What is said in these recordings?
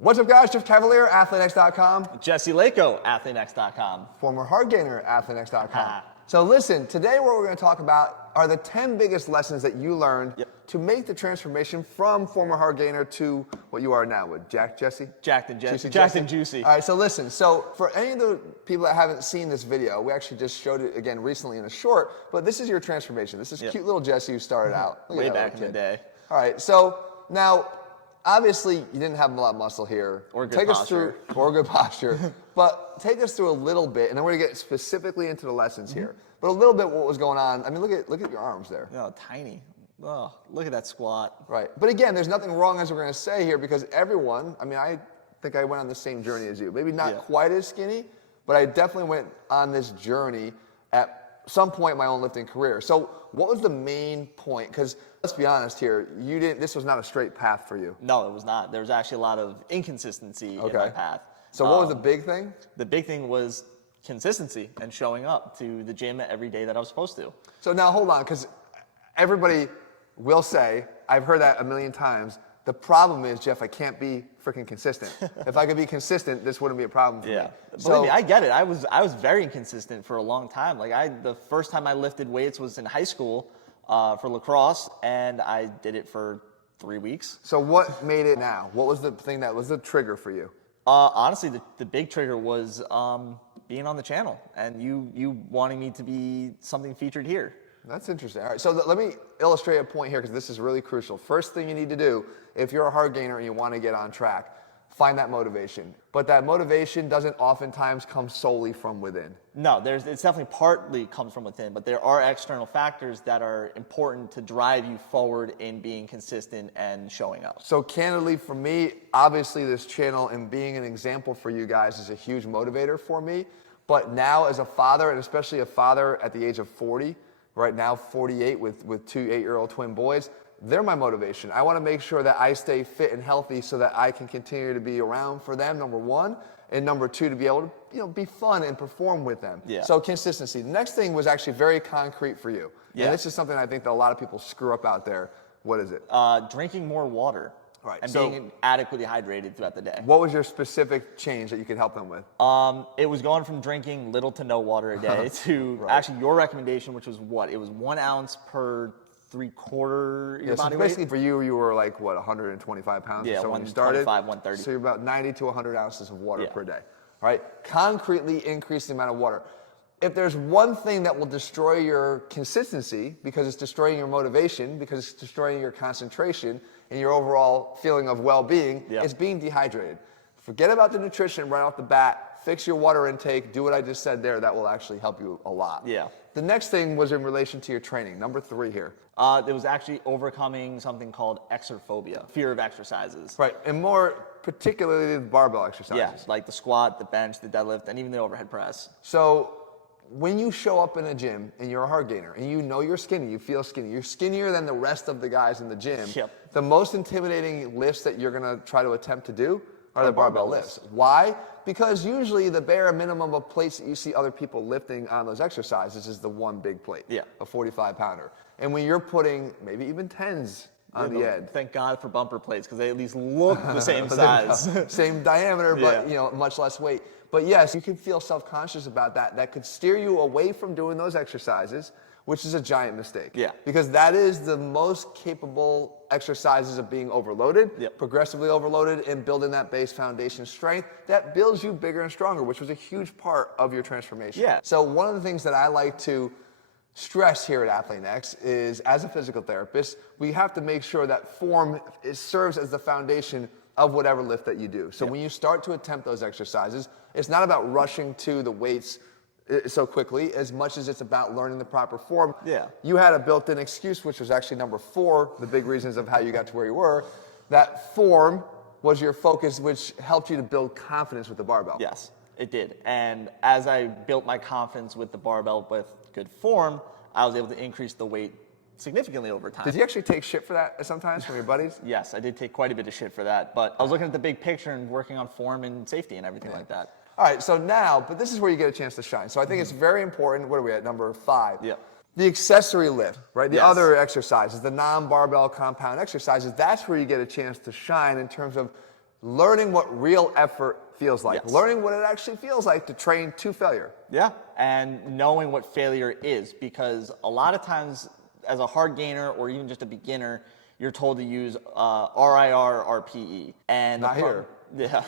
What's up, guys? Jeff Cavalier, ATHLEAN X.com. Jesse Lako, ATHLEAN X.com. Former Hardgainer, ATHLEAN X.com. So listen, today what we're going to talk about are the 10 biggest lessons that you learned to make the transformation from former Hardgainer to what you are now with Jesse? Jacked and Jesse. Jacked and Juicy. All right, so listen. So for any of the people that haven't seen this video, we actually just showed it again recently in a short, but this is your transformation. This is cute little Jesse who started out. Way back in the day. All right, so now, obviously, you didn't have a lot of muscle here. Or good posture. Or good posture. But take us through a little bit, and then we're going to get specifically into the lessons here. But a little bit what was going on. I mean, look at your arms there. Oh, tiny. Oh, look at that squat. Right. But again, there's nothing wrong, as we're going to say here, because everyone, I mean, I think I went on the same journey as you. Maybe not quite as skinny, but I definitely went on this journey at some point in my own lifting career. So what was the main point? Because let's be honest here, this was not a straight path for you. No, it was not. There was actually a lot of inconsistency in my path. So what was the big thing? The big thing was consistency and showing up to the gym every day that I was supposed to. So now hold on, because everybody will say, I've heard that a million times, the problem is, Jeff, I can't be freaking consistent. If I could be consistent, this wouldn't be a problem for me. Believe me, I get it. I was very inconsistent for a long time. Like the first time I lifted weights was in high school for lacrosse, and I did it for 3 weeks. So what made it now? What was the thing that was the trigger for you? Honestly, the big trigger was being on the channel and you wanting me to be something featured here. That's interesting. All right, so let me illustrate a point here because this is really crucial. First thing you need to do, if you're a hard gainer and you want to get on track, find that motivation. But that motivation doesn't oftentimes come solely from within. No, it's definitely partly comes from within, but there are external factors that are important to drive you forward in being consistent and showing up. So candidly, for me, obviously this channel and being an example for you guys is a huge motivator for me. But now as a father, and especially a father at the age of 40, right now 48 with two 8-year-old twin boys, they're my motivation. I want to make sure that I stay fit and healthy so that I can continue to be around for them, number one, and number two, to be able to be fun and perform with them. So consistency. The next thing was actually very concrete for you. And this is something I think that a lot of people screw up out there. What is it? Drinking more water. Right. And being adequately hydrated throughout the day. What was your specific change that you could help them with? It was going from drinking little to no water a day to actually your recommendation, which was what? It was 1 ounce per 3/4 your body so basically for you were like, what, 125 pounds or so when you started? 125, 130. So you're about 90 to 100 ounces of water per day. All right? Concretely increase the amount of water. If there's one thing that will destroy your consistency, because it's destroying your motivation, because it's destroying your concentration and your overall feeling of well-being, it's being dehydrated. Forget about the nutrition right off the bat. Fix your water intake. Do what I just said there. That will actually help you a lot. The next thing was in relation to your training. Number 3 here. It was actually overcoming something called exerphobia, fear of exercises. Right, and more particularly the barbell exercises. Yeah, like the squat, the bench, the deadlift, and even the overhead press. So when you show up in a gym and you're a hard gainer and you know you're skinny, you feel skinny, you're skinnier than the rest of the guys in the gym, the most intimidating lifts that you're going to try to attempt to do are the barbell lifts. Why? Because usually the bare minimum of plates that you see other people lifting on those exercises is the one big plate, a 45-pounder. And when you're putting maybe even 10s on the end. Thank God for bumper plates because they at least look the same size. Same diameter, but much less weight. But yes, you can feel self-conscious about that. That could steer you away from doing those exercises, which is a giant mistake. Because that is the most capable exercises of being overloaded, progressively overloaded, and building that base foundation strength that builds you bigger and stronger, which was a huge part of your transformation. So one of the things that I like to stress here at ATHLEAN X is, as a physical therapist, we have to make sure that form serves as the foundation of whatever lift that you do. So when you start to attempt those exercises, it's not about rushing to the weights so quickly as much as it's about learning the proper form. You had a built-in excuse, which was actually number 4, the big reasons of how you got to where you were. That form was your focus, which helped you to build confidence with the barbell. Yes, it did. And as I built my confidence with the barbell with good form, I was able to increase the weight significantly over time. Did you actually take shit for that sometimes from your buddies? Yes, I did take quite a bit of shit for that, but I was looking at the big picture and working on form and safety and everything like that. All right, so now, but this is where you get a chance to shine. So I think it's very important. What are we at, number 5? The accessory lift, right? The other exercises, the non-barbell compound exercises, that's where you get a chance to shine in terms of learning what real effort feels like, Yes. learning what it actually feels like to train to failure. Yeah, and knowing what failure is, because a lot of times as a hard gainer or even just a beginner, you're told to use RIR, RPE. And Not here. Yeah.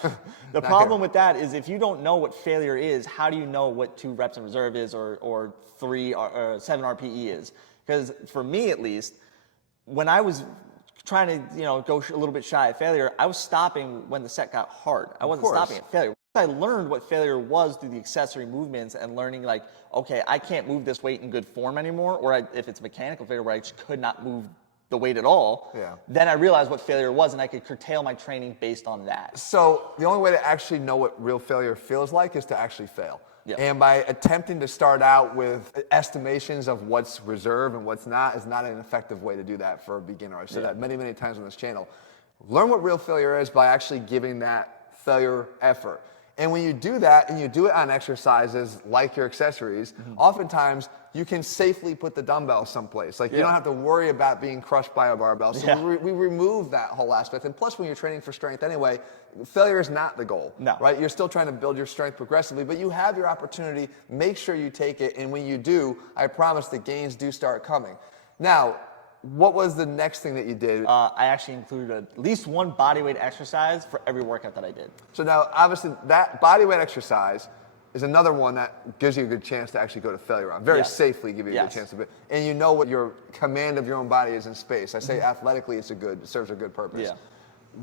The problem with that is if you don't know what failure is, how do you know what 2 reps in reserve is or 7 RPE is? Because for me at least, when I was trying to go a little bit shy of failure, I was stopping when the set got hard. I wasn't stopping at failure. I learned what failure was through the accessory movements and learning like, okay, I can't move this weight in good form anymore, or if it's mechanical failure where I just could not move the weight at all, then I realized what failure was and I could curtail my training based on that. So the only way to actually know what real failure feels like is to actually fail. Yeah. And by attempting to start out with estimations of what's reserve and what's not is not an effective way to do that for a beginner. I've said that many, many times on this channel. Learn what real failure is by actually giving that failure effort. And when you do that, and you do it on exercises like your accessories, oftentimes you can safely put the dumbbell someplace. Like you don't have to worry about being crushed by a barbell. So we remove that whole aspect. And plus, when you're training for strength anyway, failure is not the goal. No. Right? You're still trying to build your strength progressively, but you have your opportunity. Make sure you take it. And when you do, I promise the gains do start coming. Now, what was the next thing that you did? I actually included at least 1 bodyweight exercise for every workout that I did. So now, obviously, that bodyweight exercise is another one that gives you a good chance to actually go to failure on. Very safely give you a good chance of it. And you know what your command of your own body is in space. I say athletically, it serves a good purpose. Yeah.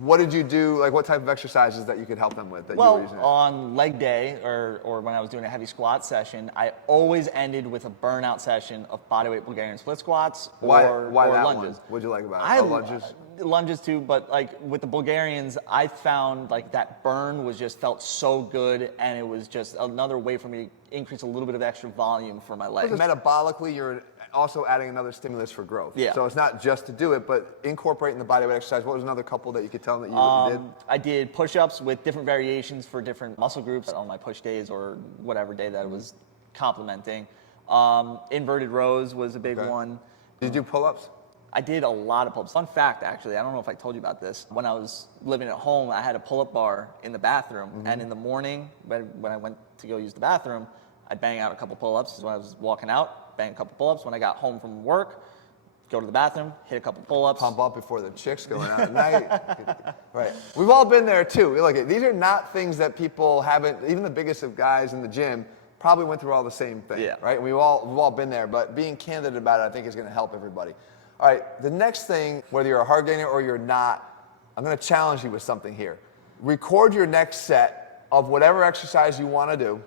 What did you do, like what type of exercises that you could help them with that you were using? On leg day or when I was doing a heavy squat session, I always ended with a burnout session of bodyweight Bulgarian split squats or why that lunges. One? What'd you like about it? Lunges? Lunges too, but like with the Bulgarians, I found like that burn felt so good, and it was just another way for me to increase a little bit of extra volume for my legs. Metabolically, you're also adding another stimulus for growth. Yeah. So it's not just to do it, but incorporating the bodyweight exercise. What was another couple that you could tell them that you did? I did push-ups with different variations for different muscle groups on my push days or whatever day that it was complementing. Inverted rows was a big one. Did you do pull-ups? I did a lot of pull-ups. Fun fact, actually, I don't know if I told you about this. When I was living at home, I had a pull-up bar in the bathroom, and in the morning, when I went to go use the bathroom, I'd bang out a couple pull-ups. When I was walking out, bang a couple pull-ups. When I got home from work, go to the bathroom, hit a couple pull-ups. Pump up before the chicks going out at night. Right. We've all been there too. Look, these are not things that people haven't, even the biggest of guys in the gym probably went through all the same thing. Right? We've all been there, but being candid about it, I think is going to help everybody. All right, the next thing, whether you're a hard gainer or you're not, I'm going to challenge you with something here. Record your next set of whatever exercise you want to do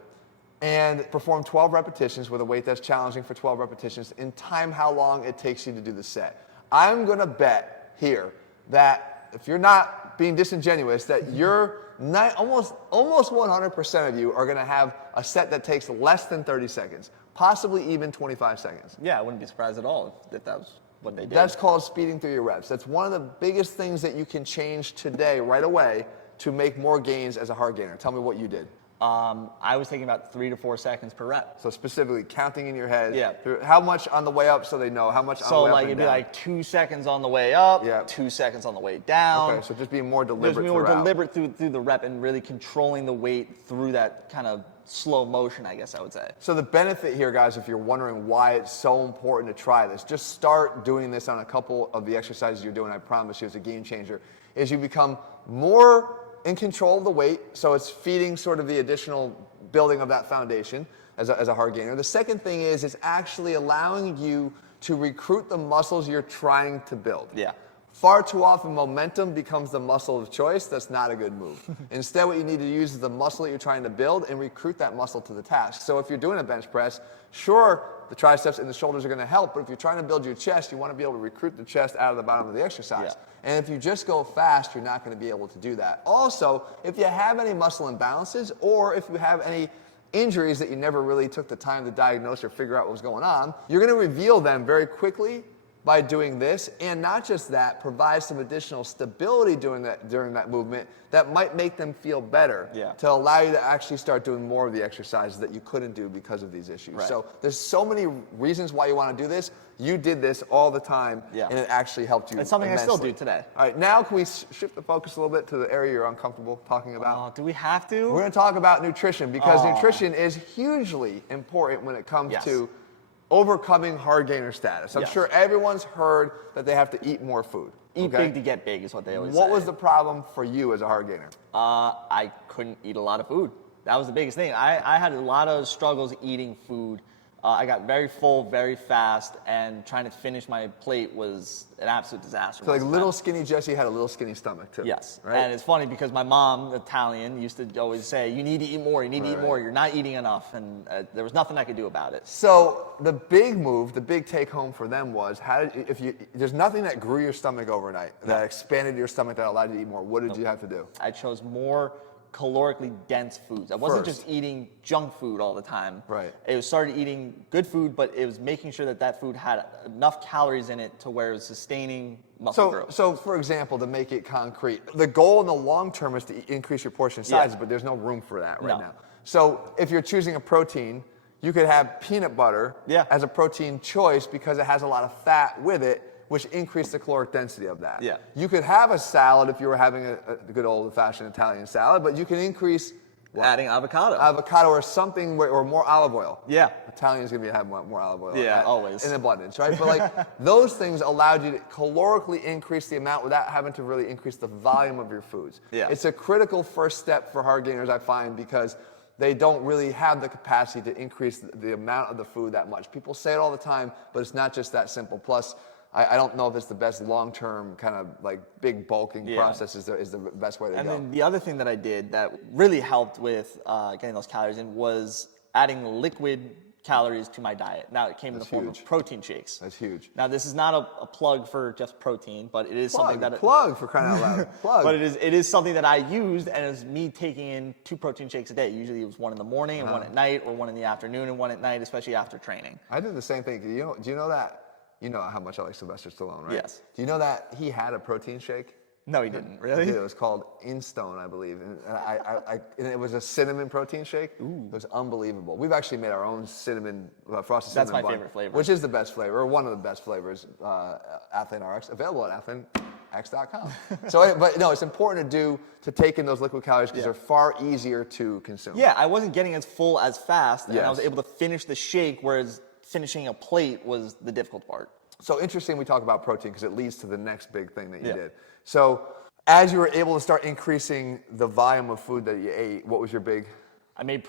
and perform 12 repetitions with a weight that's challenging for 12 repetitions and time how long it takes you to do the set. I'm going to bet here that if you're not being disingenuous, that you're almost 100% of you are going to have a set that takes less than 30 seconds, possibly even 25 seconds. Yeah, I wouldn't be surprised at all if that was what they did. That's called speeding through your reps. That's one of the biggest things that you can change today, right away, to make more gains as a hard gainer. Tell me what you did. I was taking about 3 to 4 seconds per rep. So specifically counting in your head. Yeah. How much on the way up so they know? How much on the way up? So like it'd be like 2 seconds on the way up, 2 seconds on the way down. Okay, so just being more deliberate. Just being more deliberate through the rep and really controlling the weight through that kind of slow motion, I guess I would say. So the benefit here, guys, if you're wondering why it's so important to try this, just start doing this on a couple of the exercises you're doing. I promise you, it's a game changer. Is you become more in control of the weight, so it's feeding sort of the additional building of that foundation as a hard gainer. The second thing is it's actually allowing you to recruit the muscles you're trying to build. Yeah. Far too often, momentum becomes the muscle of choice. That's not a good move. Instead, what you need to use is the muscle that you're trying to build and recruit that muscle to the task. So if you're doing a bench press, sure, the triceps and the shoulders are going to help, but if you're trying to build your chest, you want to be able to recruit the chest out of the bottom of the exercise. Yeah. And if you just go fast, you're not going to be able to do that. Also, if you have any muscle imbalances or if you have any injuries that you never really took the time to diagnose or figure out what was going on, you're going to reveal them very quickly by doing this, and not just that, provide some additional stability during that movement that might make them feel better to allow you to actually start doing more of the exercises that you couldn't do because of these issues. Right. So there's so many reasons why you want to do this. You did this all the time, and it actually helped you. It's something immensely. I still do today. All right, now can we shift the focus a little bit to the area you're uncomfortable talking about? Oh, do we have to? We're going to talk about nutrition, because nutrition is hugely important when it comes to overcoming hard gainer status. I'm sure everyone's heard that they have to eat more food. Eat big to get big is what they always say. What was the problem for you as a hard gainer? I couldn't eat a lot of food. That was the biggest thing. I had a lot of struggles eating food. I got very full very fast, and trying to finish my plate was an absolute disaster. So like little skinny Jesse had a little skinny stomach too. Yes, right? And it's funny because my mom, Italian, used to always say, you need to eat more, you need to eat more, you're not eating enough, and there was nothing I could do about it. So the big move, the big take home for them was, there's nothing that grew your stomach overnight, that expanded your stomach, that allowed you to eat more. What did you have to do? I chose more calorically dense foods. I wasn't just eating junk food all the time. Right. It was started eating good food, but it was making sure that that food had enough calories in it to where it was sustaining muscle growth. So for example, to make it concrete, the goal in the long term is to increase your portion size, but there's no room for that right now. So if you're choosing a protein, you could have peanut butter as a protein choice because it has a lot of fat with it, which increased the caloric density of that. Yeah. You could have a salad if you were having a good old-fashioned Italian salad, but you can increase adding avocado. Avocado or something, or more olive oil. Yeah. Italians going to have more olive oil. Yeah, always. In abundance, right? But like those things allowed you to calorically increase the amount without having to really increase the volume of your foods. Yeah. It's a critical first step for hard gainers, I find, because they don't really have the capacity to increase the amount of the food that much. People say it all the time, but it's not just that simple. Plus, I don't know if it's the best long-term kind of like big bulking process is the best way to go. And then the other thing that I did that really helped with getting those calories in was adding liquid calories to my diet. Now it came in the form of protein shakes. That's huge. Now this is not a plug for just protein, but it is something that plug for crying out loud. Plug. But it is something that I used, and it's me taking in 2 protein shakes a day. Usually it was one in the morning and one at night, or one in the afternoon and one at night, especially after training. I did the same thing. Do you know that? You know how much I like Sylvester Stallone, right? Yes. Do you know that he had a protein shake? No, he didn't. Really? He did. It was called InStone, I believe. And it was a cinnamon protein shake. Ooh. It was unbelievable. We've actually made our own cinnamon, frosted cinnamon bun. That's my favorite flavor. Which is the best flavor, or one of the best flavors, ATHLEAN X, available at ATHLEANX.com. So, but no, it's important to take in those liquid calories because they're far easier to consume. Yeah, I wasn't getting as full as fast, and I was able to finish the shake, whereas finishing a plate was the difficult part. So interesting we talk about protein because it leads to the next big thing that you did. So as you were able to start increasing the volume of food that you ate, what was your big? I made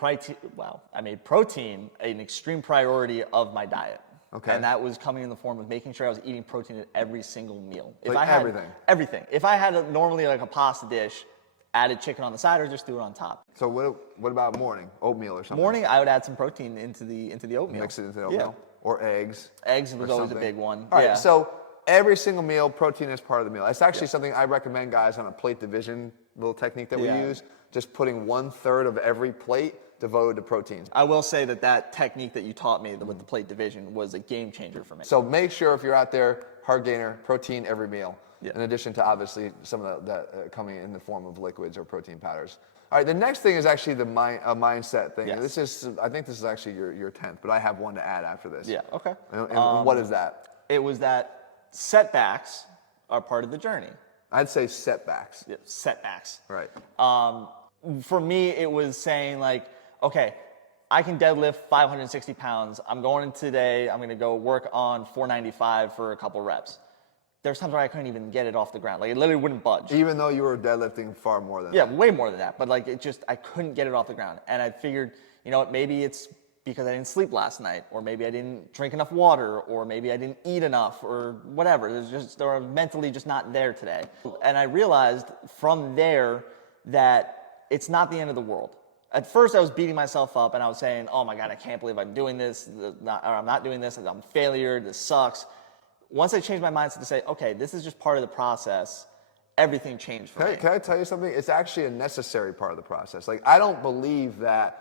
protein an extreme priority of my diet. Okay. And that was coming in the form of making sure I was eating protein at every single meal. If I had everything? Everything. If I had normally like a pasta dish, added chicken on the side or just do it on top. So what about morning? Oatmeal or something? Morning, I would add some protein into the oatmeal. Mix it into the oatmeal? Or eggs? Eggs was always a big one. All right, so every single meal, protein is part of the meal. It's actually something I recommend guys on a plate division little technique that we use. Just putting 1/3 of every plate devoted to proteins. I will say that technique that you taught me with the plate division was a game changer for me. So make sure if you're out there, hard gainer, protein every meal. In addition to obviously some of that coming in the form of liquids or protein powders. All right, the next thing is actually the mindset thing. Yes. I think this is actually your 10th, but I have one to add after this. Yeah, okay. And what is that? It was that setbacks are part of the journey. I'd say setbacks. Yeah, setbacks. Right. For me, it was saying like, okay, I can deadlift 560 pounds. I'm going in today, I'm gonna go work on 495 for a couple reps. There's times where I couldn't even get it off the ground. Like it literally wouldn't budge. Even though you were deadlifting far more than that. Yeah, way more than that. But like I couldn't get it off the ground. And I figured, you know what, maybe it's because I didn't sleep last night, or maybe I didn't drink enough water, or maybe I didn't eat enough, or whatever. They're mentally just not there today. And I realized from there that it's not the end of the world. At first I was beating myself up and I was saying, oh my God, I can't believe I'm doing this, or I'm not doing this, I'm a failure, this sucks. Once I changed my mindset to say, okay, this is just part of the process, everything changed for me. Can I tell you something? It's actually a necessary part of the process. Like, I don't believe that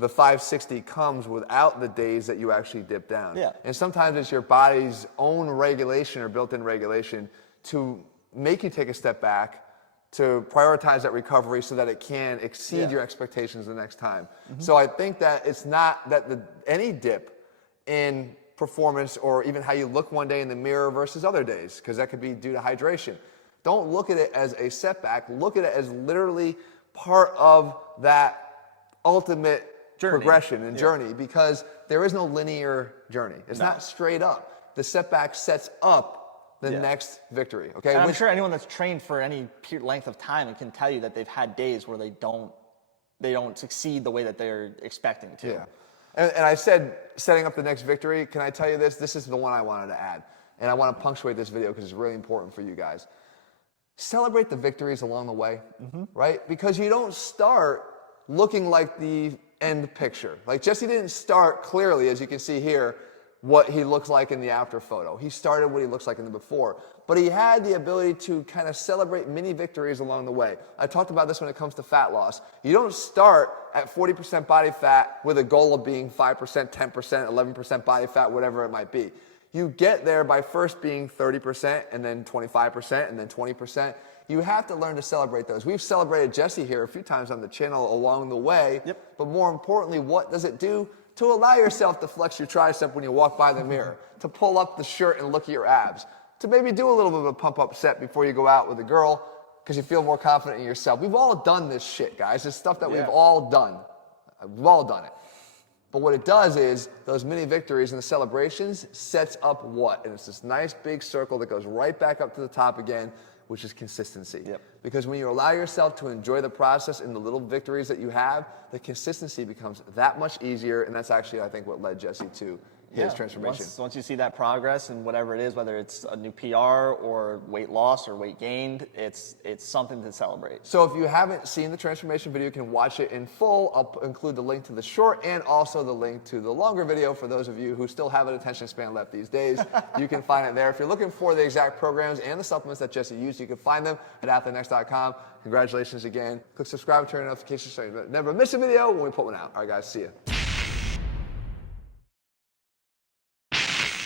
the 560 comes without the days that you actually dip down. Yeah. And sometimes it's your body's own regulation or built-in regulation to make you take a step back, to prioritize that recovery so that it can exceed your expectations the next time. So I think that it's not that any dip in performance or even how you look one day in the mirror versus other days, because that could be due to hydration. Don't look at it as a setback. Look at it as literally part of that ultimate progression and journey, because there is no linear journey. It's not straight up. The setback sets up the next victory. Okay, and I'm sure anyone that's trained for any length of time can tell you that they've had days where they don't succeed the way that they're expecting to. Yeah, and I said setting up the next victory. Can I tell you this? This is the one I wanted to add, and I want to punctuate this video because it's really important for you guys. Celebrate the victories along the way, right? Because you don't start looking like the end picture. Like Jesse didn't start clearly, as you can see here, what he looks like in the after photo. He started what he looks like in the before. But he had the ability to kind of celebrate mini victories along the way. I talked about this when it comes to fat loss. You don't start at 40% body fat with a goal of being 5%, 10%, 11% body fat, whatever it might be. You get there by first being 30% and then 25% and then 20%. You have to learn to celebrate those. We've celebrated Jesse here a few times on the channel along the way. But more importantly, what does it do? To allow yourself to flex your tricep when you walk by the mirror, to pull up the shirt and look at your abs, to maybe do a little bit of a pump-up set before you go out with a girl because you feel more confident in yourself. We've all done this shit, guys. It's stuff that we've all done. We've all done it. But what it does is those mini victories and the celebrations sets up what? And it's this nice big circle that goes right back up to the top again, which is consistency. Because when you allow yourself to enjoy the process and the little victories that you have, the consistency becomes that much easier, and that's actually, I think, what led Jesse to his transformation. Once you see that progress and whatever it is, whether it's a new PR or weight loss or weight gained, it's something to celebrate. So if you haven't seen the transformation video, you can watch it in full. I'll include the link to the short and also the link to the longer video for those of you who still have an attention span left these days. You can find it there. If you're looking for the exact programs and the supplements that Jesse used, you can find them at ATHLEANX.com. Congratulations again. Click subscribe, turn on notifications so you never miss a video when we put one out. All right, guys, see you.